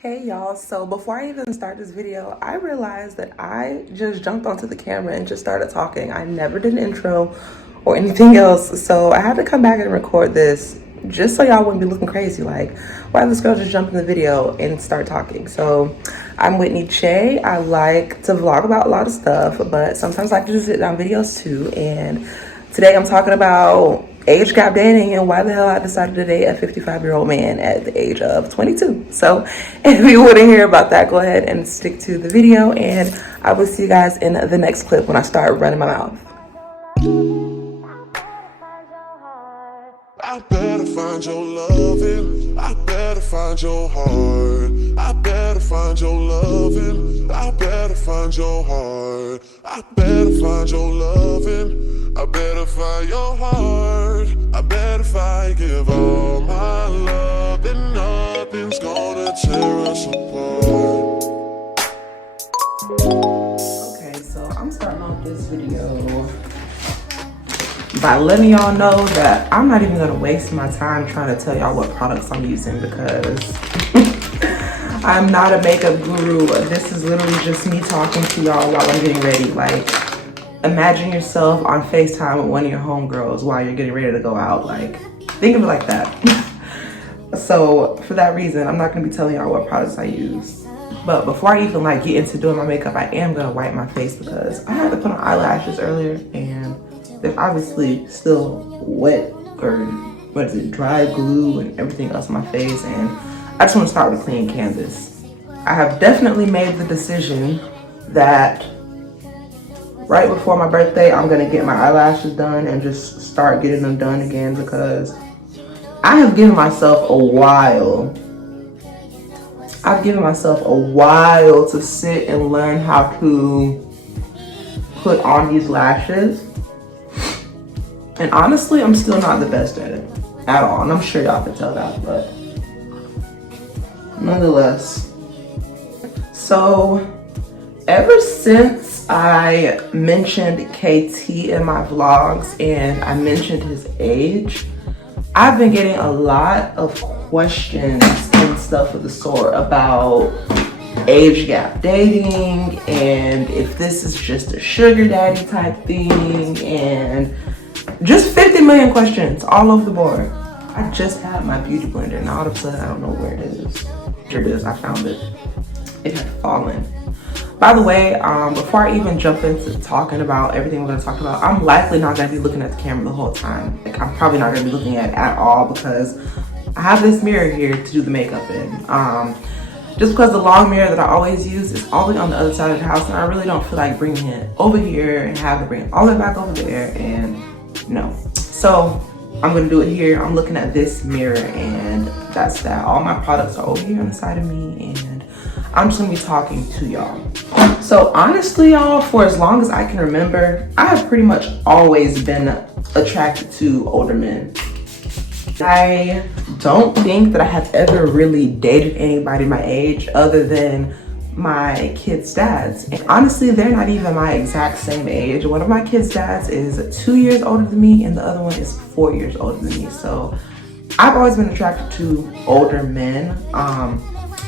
Hey y'all, so before I even start this video, I realized that I just jumped onto the camera and just started talking. I never did an intro or anything else, so I had to come back and record this just so y'all wouldn't be looking crazy like, why this girl just jumped in the video and start talking. So I'm Whitney Jayy. I like to vlog about a lot of stuff, but sometimes I like to just sit down videos too, and today I'm talking about age gap dating and why the hell I decided to date a 55-year-old man at the age of 22. So if you want to hear about that, go ahead and stick to the video, and I will see you guys in the next clip when I start running my mouth. I better find your loving, I better find your heart, I better find your loving, I better find your heart, I better find your loving, I better find your heart, I bet if I give all my love, then nothing's gonna tear us apart. Okay, so I'm starting off this video by letting y'all know that I'm not even gonna waste my time trying to tell y'all what products I'm using, because I'm not a makeup guru. This is literally just me talking to y'all while I'm getting ready. Like, imagine yourself on FaceTime with one of your homegirls while you're getting ready to go out. Like, think of it like that. So for that reason, I'm not gonna be telling y'all what products I use. But before I even get into doing my makeup, I am gonna wipe my face because I had to put on eyelashes earlier and they're obviously still wet, or what is it, dry glue and everything else on my face, and I just want to start with a clean canvas. I have definitely made the decision that right before my birthday, I'm gonna get my eyelashes done and just start getting them done again, because I have given myself a while. I've given myself a while to sit and learn how to put on these lashes. And honestly, I'm still not the best at it at all. And I'm sure y'all can tell that, but nonetheless. So ever since I mentioned KT in my vlogs and I mentioned his age, I've been getting a lot of questions and stuff of the sort about age gap dating and if this is just a sugar daddy type thing, and just 50 million questions all over the board. I just had my beauty blender and all of a sudden I don't know where it is. Here it is, I found it. It had fallen. By the way, before I even jump into talking about everything we're gonna talk about, I'm likely not gonna be looking at the camera the whole time. Like, I'm probably not gonna be looking at it at all because I have this mirror here to do the makeup in. Just because the long mirror that I always use is all the way on the other side of the house, and I really don't feel like bringing it over here and have to bring it all the way back over there, and no. So I'm gonna do it here. I'm looking at this mirror, and that's that. All my products are over here on the side of me, and I'm just gonna be talking to y'all. So honestly, y'all, for as long as I can remember, I have pretty much always been attracted to older men. I don't think that I have ever really dated anybody my age other than my kids' dads. And honestly, they're not even my exact same age. One of my kids' dads is 2 years older than me and the other one is 4 years older than me. So I've always been attracted to older men.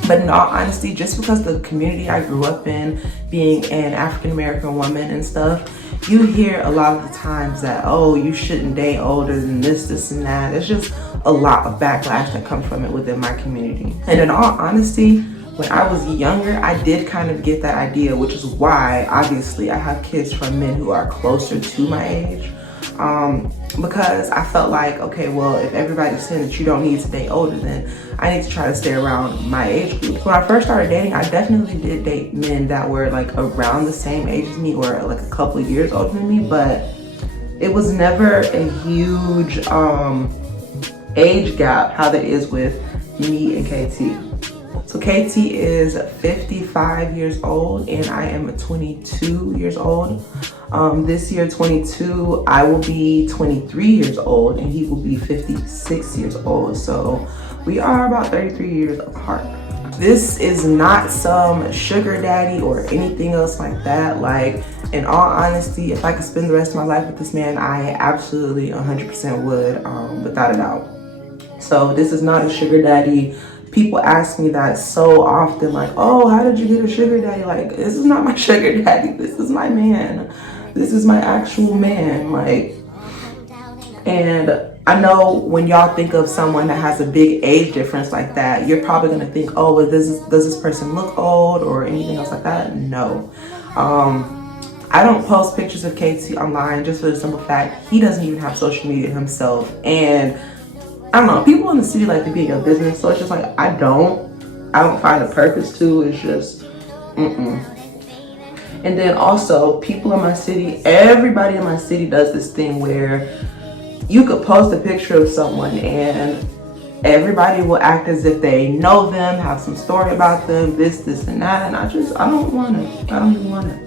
But in all honesty, just because the community I grew up in, being an African-American woman and stuff, you hear a lot of the times that, oh, you shouldn't date older than this and that. It's just a lot of backlash that comes from it within my community. And in all honesty, when I was younger, I did kind of get that idea, which is why, obviously, I have kids from men who are closer to my age. Because I felt like, okay, well, if everybody's saying that you don't need to date older, then I need to try to stay around my age group. When I first started dating, I definitely did date men that were like around the same age as me or like a couple of years older than me, but it was never a huge age gap how there is with me and KT. So KT is 55 years old and I am 22 years old. This year, 22, I will be 23 years old and he will be 56 years old. So we are about 33 years apart. This is not some sugar daddy or anything else like that. Like, in all honesty, if I could spend the rest of my life with this man, I absolutely 100% would, without a doubt. So this is not a sugar daddy people ask me that so often, like, oh, how did you get a sugar daddy? Like, this is not my sugar daddy. This is my man. This is my actual man. Like, and I know when y'all think of someone that has a big age difference like that, you're probably gonna think, oh, well, does this person look old or anything else like that? No. I don't post pictures of KT online just for the simple fact he doesn't even have social media himself. And I don't know, people in the city like to be in your business, so it's just like, I don't find a purpose to. It's just, And then also, people in my city, everybody in my city does this thing where you could post a picture of someone and everybody will act as if they know them, have some story about them, this, and that. And I don't want it. I don't even want it.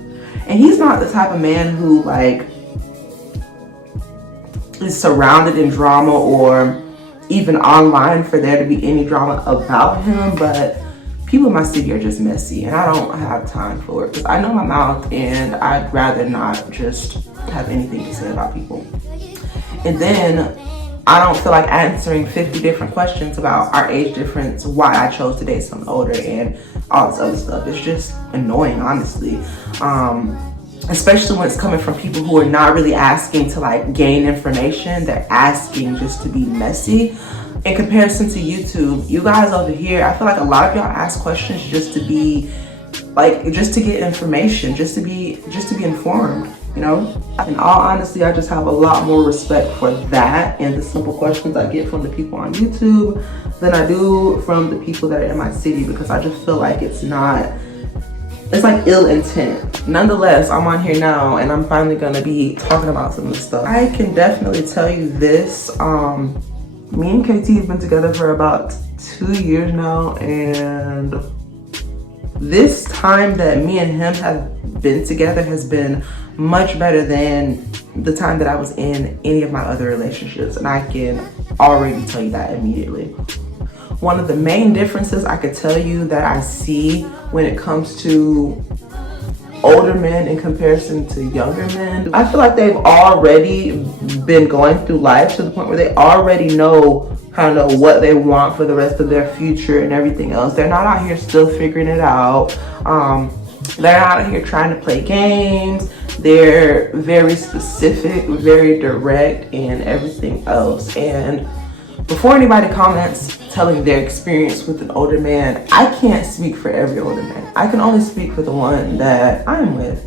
And he's not the type of man who like is surrounded in drama or even online for there to be any drama about him. But people in my city are just messy and I don't have time for it because I know my mouth and I'd rather not just have anything to say about people. And then I don't feel like answering 50 different questions about our age difference, why I chose to date someone older, and all this other stuff. It's just annoying, honestly. Especially when it's coming from people who are not really asking to like gain information. They're asking just to be messy. In comparison to YouTube, you guys over here, I feel like a lot of y'all ask questions just to be like, just to get information, just to be informed. You know, in all honesty, I just have a lot more respect for that and the simple questions I get from the people on YouTube than I do from the people that are in my city, because I just feel like it's like ill intent. Nonetheless, I'm on here now and I'm finally gonna be talking about some of this stuff. I can definitely tell you this, me and KT have been together for about 2 years now, and this time that me and him have been together has been much better than the time that I was in any of my other relationships, and I can already tell you that immediately. One of the main differences I could tell you that I see when it comes to older men in comparison to younger men, I feel like they've already been going through life to the point where they already know kind of what they want for the rest of their future and everything else. They're not out here still figuring it out. They're not out here trying to play games. They're very specific, very direct, and everything else. And before anybody comments telling their experience with an older man, I can't speak for every older man. I can only speak for the one that I'm with.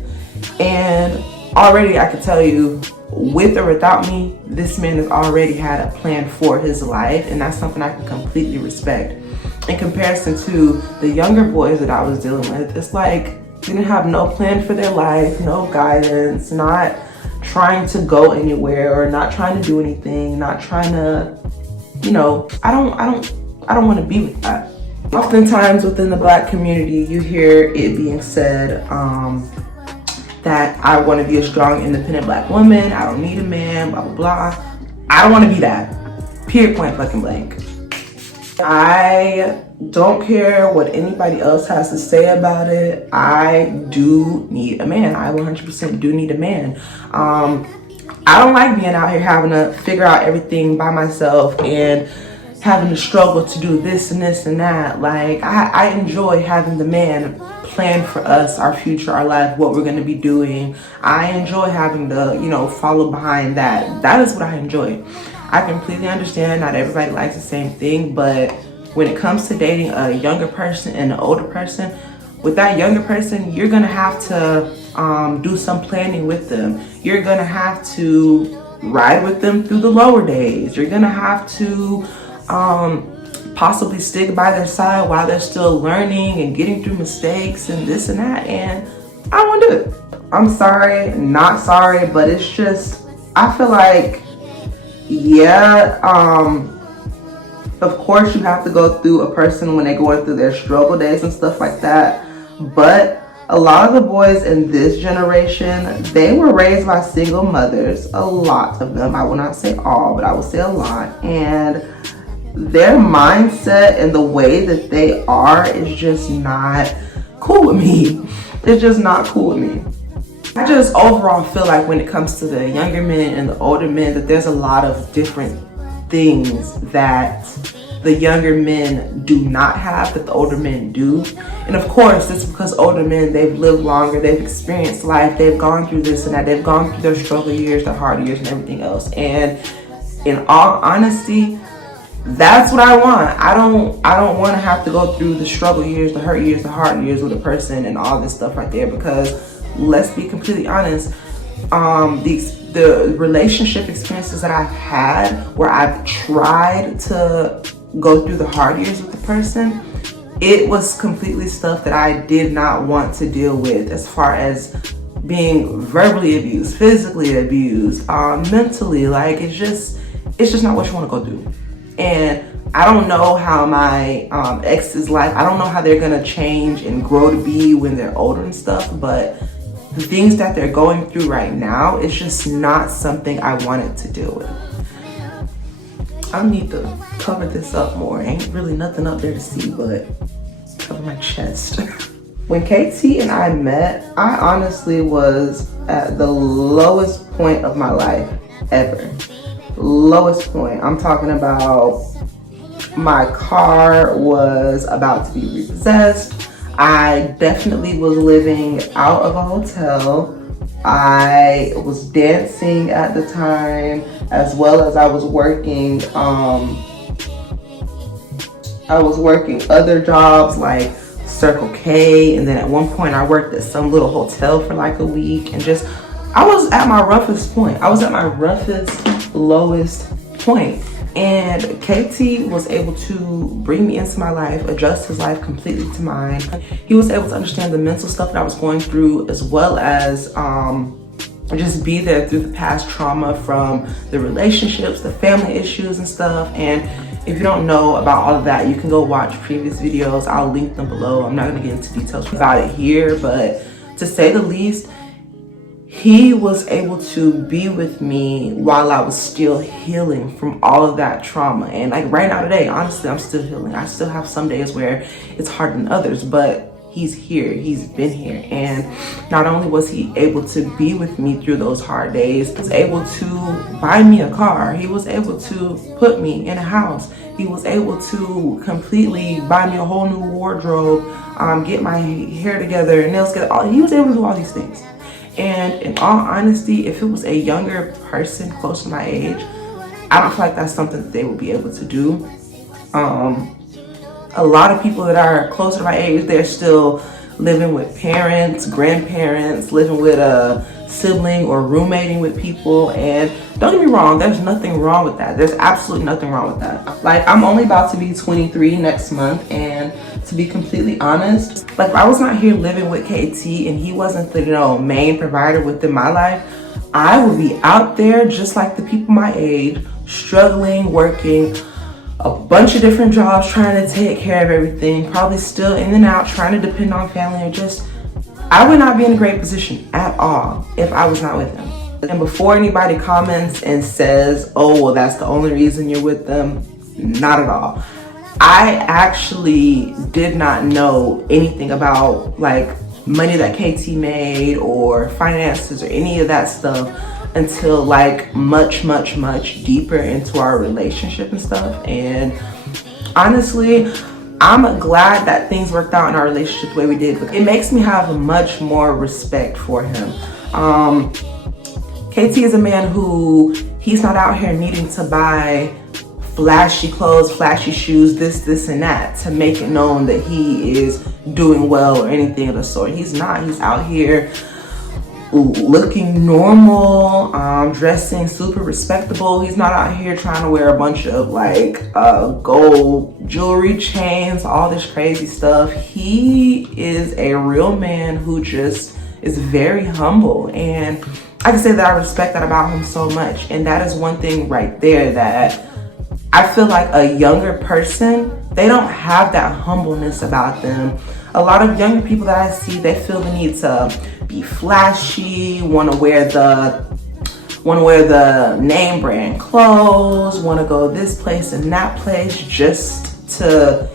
And already I can tell you, with or without me, this man has already had a plan for his life, and that's something I can completely respect. In comparison to the younger boys that I was dealing with, it's like they didn't have no plan for their life, no guidance, not trying to go anywhere or not trying to do anything, not trying to, you know, I don't want to be with that. Oftentimes within the Black community, you hear it being said that I want to be a strong, independent Black woman. I don't need a man, blah, blah, blah. I don't want to be that. Period, point fucking blank. I don't care what anybody else has to say about it. I do need a man. I 100% do need a man. I don't like being out here having to figure out everything by myself and having to struggle to do this and this and that. Like, I enjoy having the man plan for us, our future, our life, what we're going to be doing. I enjoy having to, you know, follow behind that. That is what I enjoy. I completely understand not everybody likes the same thing, but when it comes to dating a younger person and an older person, with that younger person, you're going to have to do some planning with them. You're going to have to ride with them through the lower days. You're going to have to possibly stick by their side while they're still learning and getting through mistakes and this and that. And I don't want to do it. I'm sorry, not sorry, but it's just, I feel like, yeah, of course you have to go through a person when they're going through their struggle days and stuff like that. But a lot of the boys in this generation, they were raised by single mothers. A lot of them. I will not say all, but I will say a lot. And their mindset and the way that they are is just not cool with me. It's just not cool with me. I just overall feel like when it comes to the younger men and the older men, that there's a lot of different things that the younger men do not have that the older men do. And of course, it's because older men, they've lived longer, they've experienced life, they've gone through this and that, they've gone through their struggle years, their hard years, and everything else. And in all honesty, that's what I want. I don't want to have to go through the struggle years, the hurt years, the hard years with a person and all this stuff right there, because let's be completely honest, the relationship experiences that I've had where I've tried to go through the hard years with the person, it was completely stuff that I did not want to deal with, as far as being verbally abused, physically abused, mentally. Like, it's just not what you want to go through. And I don't know how my ex's life, I don't know how they're gonna change and grow to be when they're older and stuff, but the things that they're going through right now, it's just not something I wanted to deal with. I need to cover this up more. Ain't really nothing up there to see, but cover my chest. When KT and I met, I honestly was at the lowest point of my life ever. Lowest point. I'm talking about my car was about to be repossessed. I definitely was living out of a hotel. I was dancing at the time, as well as I was working other jobs like Circle K, and then at one point I worked at some little hotel for like a week, and just I was at my roughest point. I was at my roughest, lowest point. And KT was able to bring me into my life, adjust his life completely to mine. He was able to understand the mental stuff that I was going through, as well as just be there through the past trauma from the relationships, the family issues and stuff. And if you don't know about all of that, you can go watch previous videos. I'll link them below. I'm not gonna get into details about it here, but to say the least, he was able to be with me while I was still healing from all of that trauma. And like right now today, honestly, I'm still healing. I still have some days where it's harder than others, but he's here, he's been here. And not only was he able to be with me through those hard days, he was able to buy me a car. He was able to put me in a house. He was able to completely buy me a whole new wardrobe, get my hair together, nails together. He was able to do all these things. And in all honesty, if it was a younger person close to my age, I don't feel like that's something that they would be able to do. A lot of people that are closer to my age, they're still living with parents, grandparents, living with a sibling or roommating with people. And don't get me wrong, there's nothing wrong with that. There's absolutely nothing wrong with that. Like, I'm only about to be 23 next month, and to be completely honest, like, if I was not here living with KT and he wasn't the, main provider within my life, I would be out there just like the people my age, struggling, working a bunch of different jobs, trying to take care of everything, probably still in and out, trying to depend on family, and just, I would not be in a great position at all if I was not with him. And before anybody comments and says, oh, well, that's the only reason you're with them, not at all. I actually did not know anything about like money that KT made or finances or any of that stuff until like much deeper into our relationship and stuff. And honestly, I'm glad that things worked out in our relationship the way we did. It makes me have much more respect for him. KT is a man who, he's not out here needing to buy flashy clothes, flashy shoes, this and that to make it known that he is doing well or anything of the sort. He's not. He's out here looking normal, dressing super respectable. He's not out here trying to wear a bunch of like gold jewelry, chains, all this crazy stuff. He is a real man who just is very humble, and I can say that I respect that about him so much. And that is one thing right there that I feel like a younger person, they don't have that humbleness about them. A lot of younger people that I see, they feel the need to be flashy, want to wear the name brand clothes, want to go this place and that place just to,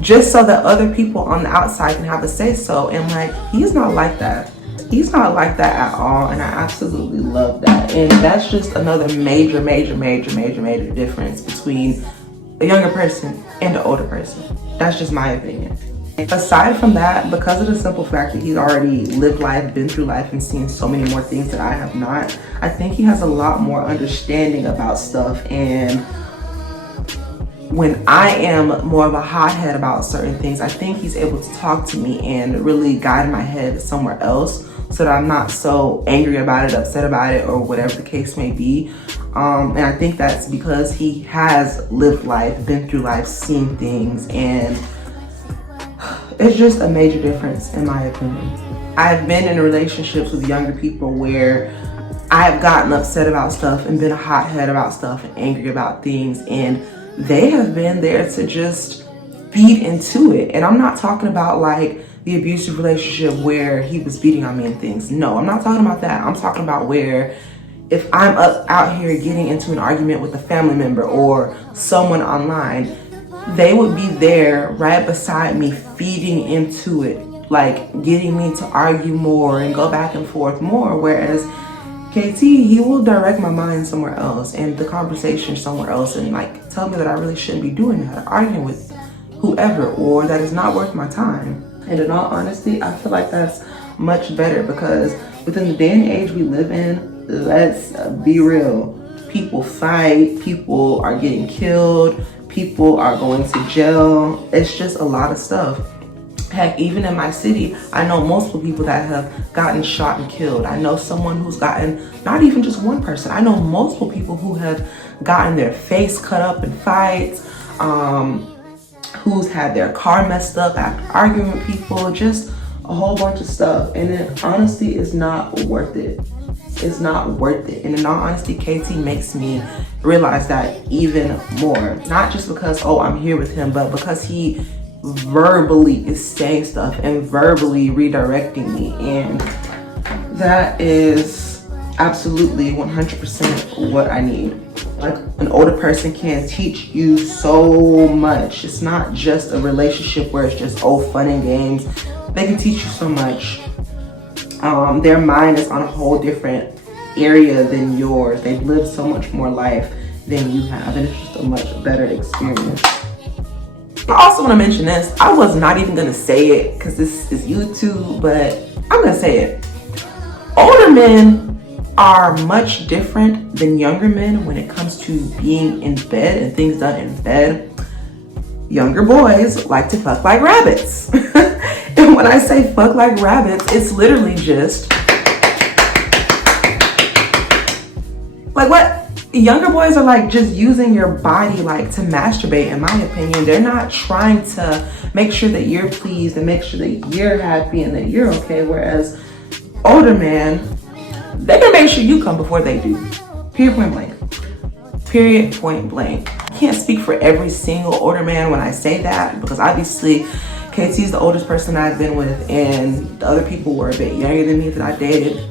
just so that other people on the outside can have a say so. And like, he's not like that. He's not like that at all, and I absolutely love that. And that's just another major difference between a younger person and an older person. That's just my opinion. Aside from that, because of the simple fact that he's already lived life, been through life, and seen so many more things that I have not, I think he has a lot more understanding about stuff. And when I am more of a hothead about certain things, I think he's able to talk to me and really guide my head somewhere else so that I'm not so angry about it, upset about it, or whatever the case may be. And I think that's because he has lived life, been through life, seen things, and it's just a major difference in my opinion. I've been in relationships with younger people where I've gotten upset about stuff and been a hothead about stuff and angry about things, and they have been there to just feed into it. And I'm not talking about like the abusive relationship where he was beating on me and things. No, I'm not talking about that. I'm talking about where if I'm out here getting into an argument with a family member or someone online, they would be there right beside me, feeding into it, like getting me to argue more and go back and forth more. Whereas KT, he will direct my mind somewhere else and the conversation somewhere else, and like tell me that I really shouldn't be doing that, arguing with whoever, or that is not worth my time. And in all honesty, I feel like that's much better, because within the day and age we live in, let's be real, people fight, people are getting killed, people are going to jail. It's just a lot of stuff. Heck, even in my city, I know multiple people that have gotten shot and killed. I know someone who's gotten, not even just one person, I know multiple people who have gotten their face cut up in fights, who's had their car messed up after arguing with people, just a whole bunch of stuff. And it honestly is not worth it. It's not worth it. And in all honesty, KT makes me realize that even more. Not just because, oh, I'm here with him, but because he verbally is saying stuff and verbally redirecting me. And that is absolutely 100% what I need. Like, an older person can teach you so much. It's not just a relationship where it's just, oh, fun and games. They can teach you so much. Their mind is on a whole different area than yours. They've lived so much more life than you have, and it's just a much better experience. I also want to mention this. I was not even going to say it because this is YouTube, but I'm going to say it. Older men are much different than younger men when it comes to being in bed and things done in bed. Younger boys like to fuck like rabbits. And when I say fuck like rabbits, it's literally just like what? Younger boys are like just using your body like to masturbate, in my opinion. They're not trying to make sure that you're pleased and make sure that you're happy and that you're okay. Whereas older men, they can make sure you come before they do. Period, point blank. Period, point blank. I can't speak for every single older man when I say that, because obviously KT is the oldest person I've been with, and the other people were a bit younger than me that I dated.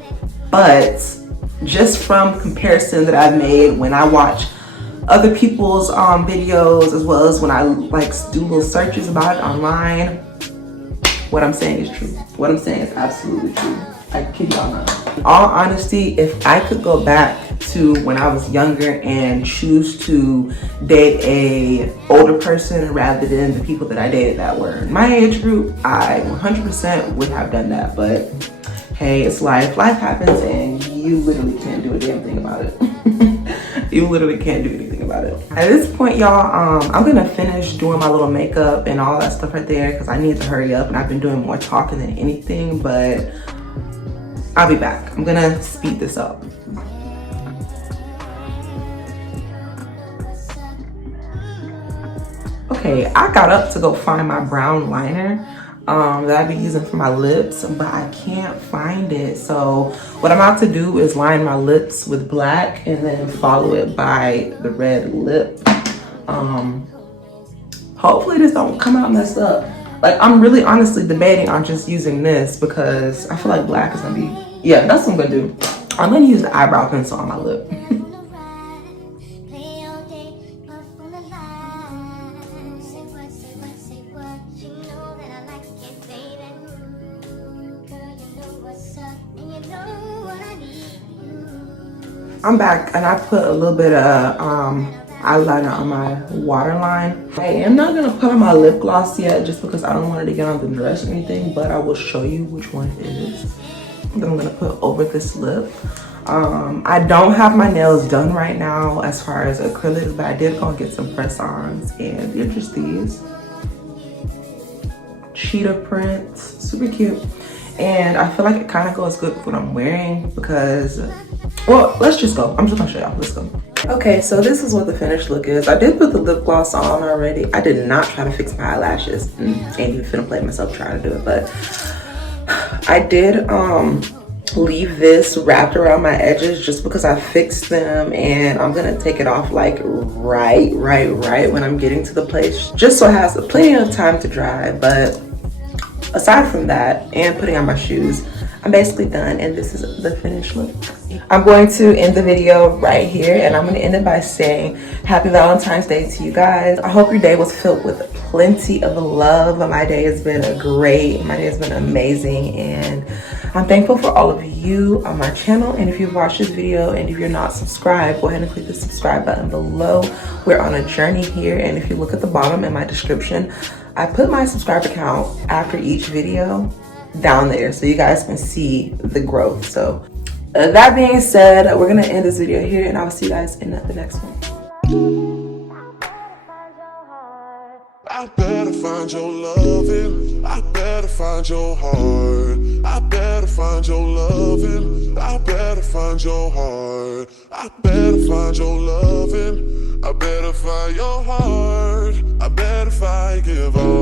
But just from comparison that I've made when I watch other people's videos, as well as when I like do little searches about it online, what I'm saying is true. What I'm saying is absolutely true. I kid y'all not. In all honesty, if I could go back to when I was younger and choose to date a older person rather than the people that I dated that were in my age group, I 100% would have done that. But hey, it's life. Life happens, and you literally can't do a damn thing about it. You literally can't do anything about it. At this point, y'all, I'm gonna finish doing my little makeup and all that stuff right there because I need to hurry up, and I've been doing more talking than anything, but I'll be back. I'm gonna speed this up. Okay, I got up to go find my brown liner that I've been using for my lips, but I can't find it. So what I'm about to do is line my lips with black and then follow it by the red lip. Hopefully this don't come out messed up. Like, I'm really honestly debating on just using this because I feel like black is gonna be, yeah, that's what I'm gonna do. I'm gonna use the eyebrow pencil on my lip. I'm back, and I put a little bit of eyeliner on my waterline. I am not gonna put on my lip gloss yet just because I don't want it to get on the dress or anything, but I will show you which one it is that I'm gonna put over this lip. I don't have my nails done right now as far as acrylics, but I did go and get some press-ons, and they're just these cheetah prints, super cute. And I feel like it kind of goes good with what I'm wearing because, well, let's just go. I'm just gonna show y'all. Let's go. Okay, so this is what the finished look is. I did put the lip gloss on already. I did not try to fix my eyelashes. Ain't even finna play myself trying to do it, but I did leave this wrapped around my edges just because I fixed them, and I'm gonna take it off like right when I'm getting to the place, just so it has plenty of time to dry. But aside from that and putting on my shoes, I'm basically done, and this is the finished look. I'm going to end the video right here, and I'm going to end it by saying happy Valentine's Day to you guys. I hope your day was filled with plenty of love. My day has been great. My day has been amazing, and I'm thankful for all of you on my channel. And if you've watched this video and if you're not subscribed, go ahead and click the subscribe button below. We're on a journey here, and if you look at the bottom in my description, I put my subscriber count after each video down there so you guys can see the growth. So that being said, we're gonna end this video here, and I'll see you guys in the next one. I better find your loving, I better find your heart, I better find your loving, I better find your heart, I better find your loving, I better find your heart, I better if I give up.